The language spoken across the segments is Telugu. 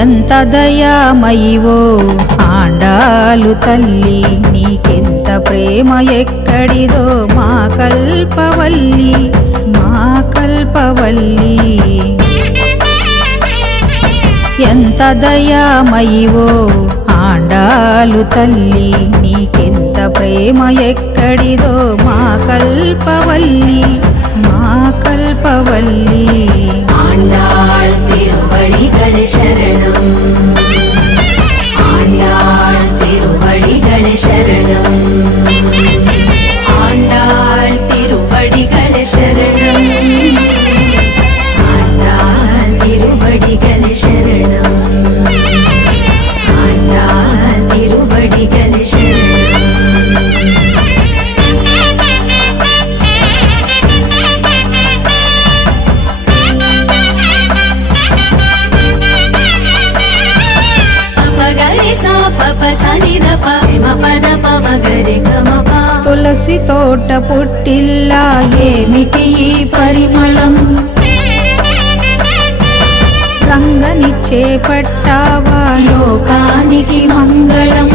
ఎంత దయామయివో ఆండాలు తల్లి నీకెంత ప్రేమ ఎక్కడిదో మా కల్పవల్లి మా కల్పవల్లి. ఎంత దయామయివో ఆండాలు తల్లి నీకెంత ప్రేమ ఎక్కడిదో మా కల్పవల్లి మా కల్పవల్లి. తోట పుట్టిల్లా ఏమిటి ఈ పరిమళం? రంగనిచ్చే చేపట్టావా లోకానికి మంగళం?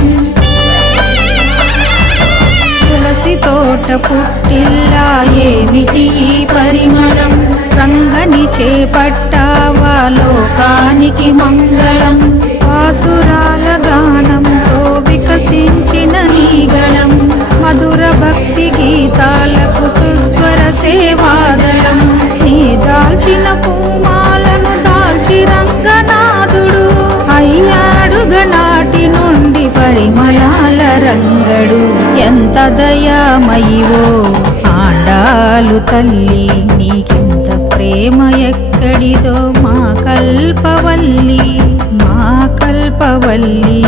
తులసి తోట పుట్టిల్లా ఏమిటి ఈ పరిమళం? రంగని చేపట్టావా లోకానికి మంగళం? వాసురాల గానం ఎంత దయామయివో ఆండాలు తల్లి నీకెంత ప్రేమ ఎక్కడిదో మా కల్పవల్లి మా కల్పవల్లి.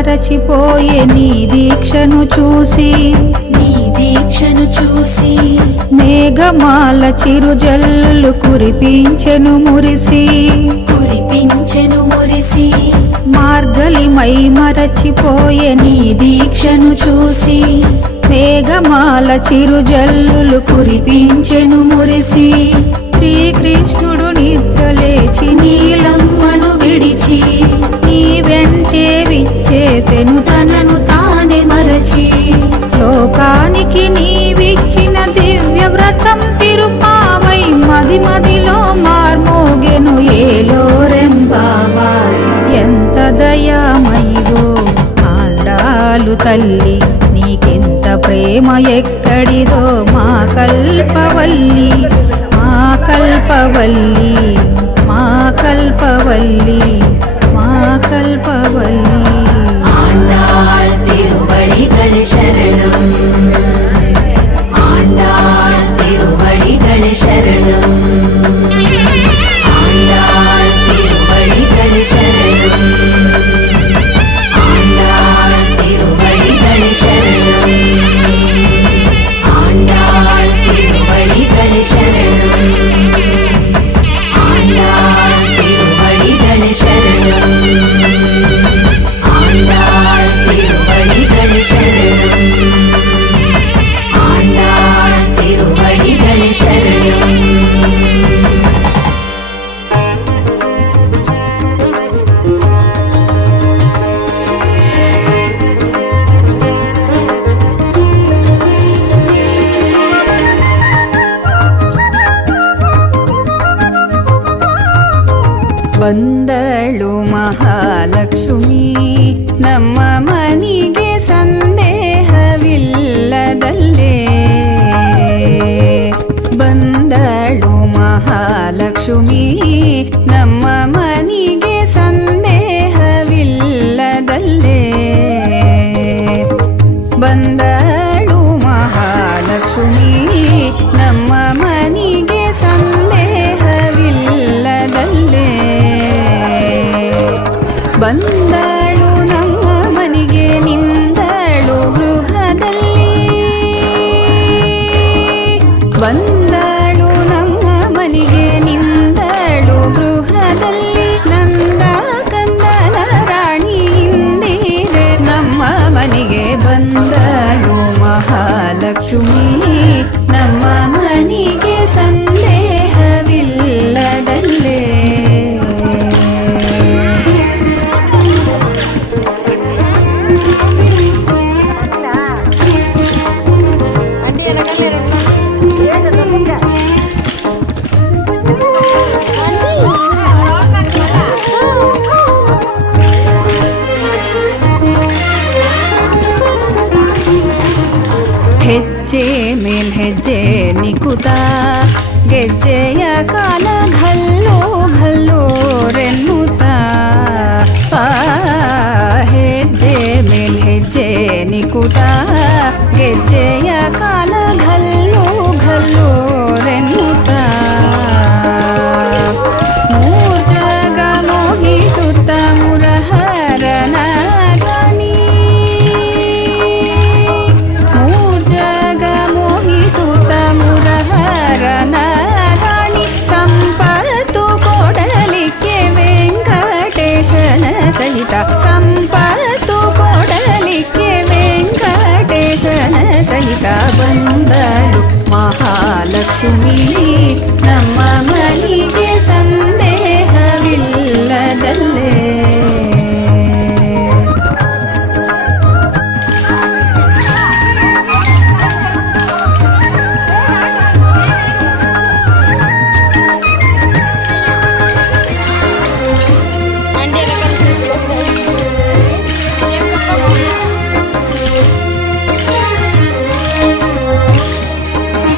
మరచిపోయే నీ దీక్షను చూసి. నీ దీక్షను చూసి. మేఘమాల చిరుజల్లు కురిపించెను మురిసి. కురిపించెను మురిసి. మార్గలి మై మరచిపోయే నీ దీక్షను చూసి. మేఘమాల చిరుజల్లులు కురిపించెను మురిసి. శ్రీకృష్ణుడు నిద్రలేచి తనను తనను తానే మరచి. లోకానికి నీవిచ్చిన దివ్య వ్రతం తిరుపావై మది మదిలో మార్మోగెను ఏలో రెంబావాయ్ ఎంత దయామయ్యో ఆడాలు తల్లి నీకెంత ప్రేమ ఎక్కడిదో మా కల్పవల్లి మా కల్పవల్లి మా కల్పవల్లి మా కల్పవల్లి. திருவடிகளே சரணம். ஆண்டாள் திருவடிகளே சரணம். ಬಂದಳು ಮಹಾಲಕ್ಷ್ಮಿ. ನಮ್ಮ ಮನಿಗೆ ಸಂದೇಹವಿಲ್ಲದಲ್ಲೇ. ಬಂದಳು ಮಹಾಲಕ್ಷ್ಮಿ. ನಮ್ಮ ಮನಿಗೆ ಸಂದೇಹವಿಲ್ಲದಲ್ಲೇ. ಬಂದಳು ಮಹಾಲಕ್ಷ್ಮೀ. வந்த escuchar. ಭೂಮಿಲಿ ನಮ್ಮ ಮಲಿಗೆ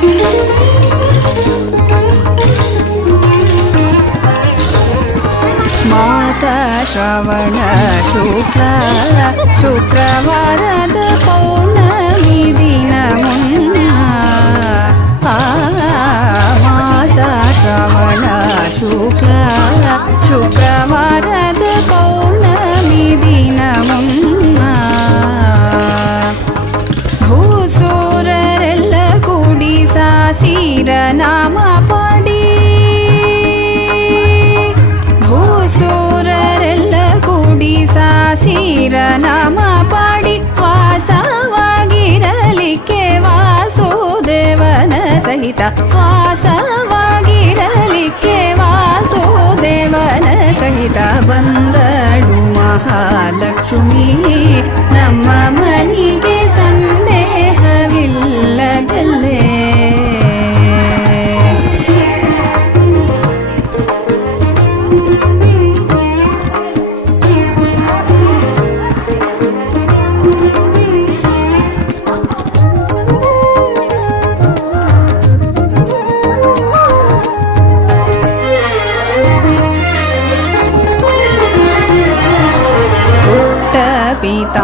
Thank you. श्रवण शुक्र शुक्रवारद पौर्णमी दिनमुन्ना मास श्रवण शुक्र शुक्रवारद पौर्णमी ಸಹಿತ ವಾಸವಾಗಿರಲಿಕ್ಕೆ ವಾಸುದೇವನ ಸಹಿತ ಬಂದಳು ಮಹಾಲಕ್ಷ್ಮಿ ನಮ್ಮ ಮನೆಗೆ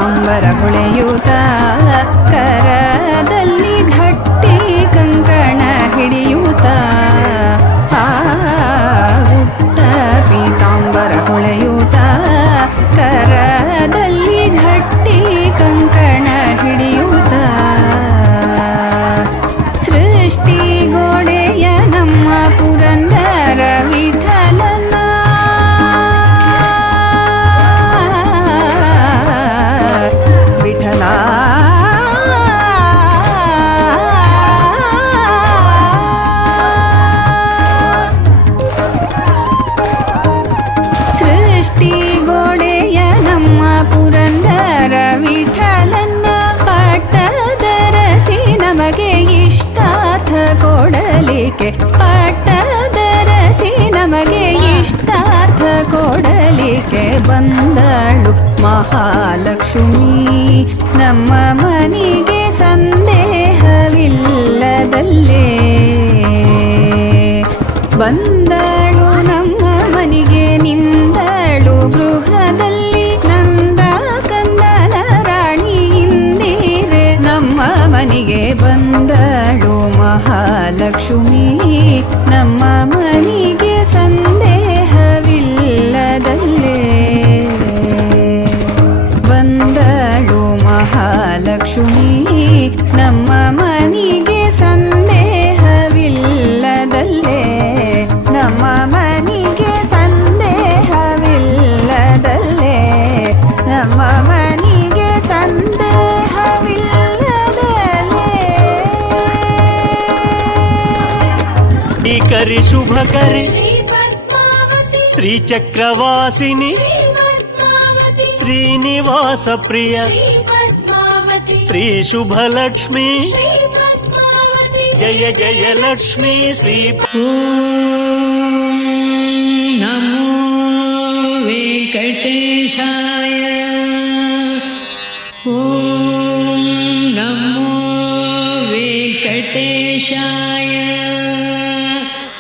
Ambara ಮಹಾಲಕ್ಷ್ಮಿ, ನಮ್ಮ ಮನೆಗೆ ಸಂದೇಹವಿಲ್ಲದಲ್ಲೇ. ಬಂದಳು ನಮ್ಮ ಮನೆಗೆ, ನಿಂದಳು ಗೃಹದಲ್ಲಿ. ನಂದ ಕಂದನ ರಾಣಿ ಇಂದಿರೆ. ನಮ್ಮ ಮನೆಗೆ ಬಂದಳು ಮಹಾಲಕ್ಷ್ಮಿ. పద్మావకరి శ్రీ చక్రవాసిని శ్రీనివాస ప్రియ. శ్రీ శుభలక్ష్మి జయ జయ లక్ష్మి శ్రీ నమో వెంకటేశాయ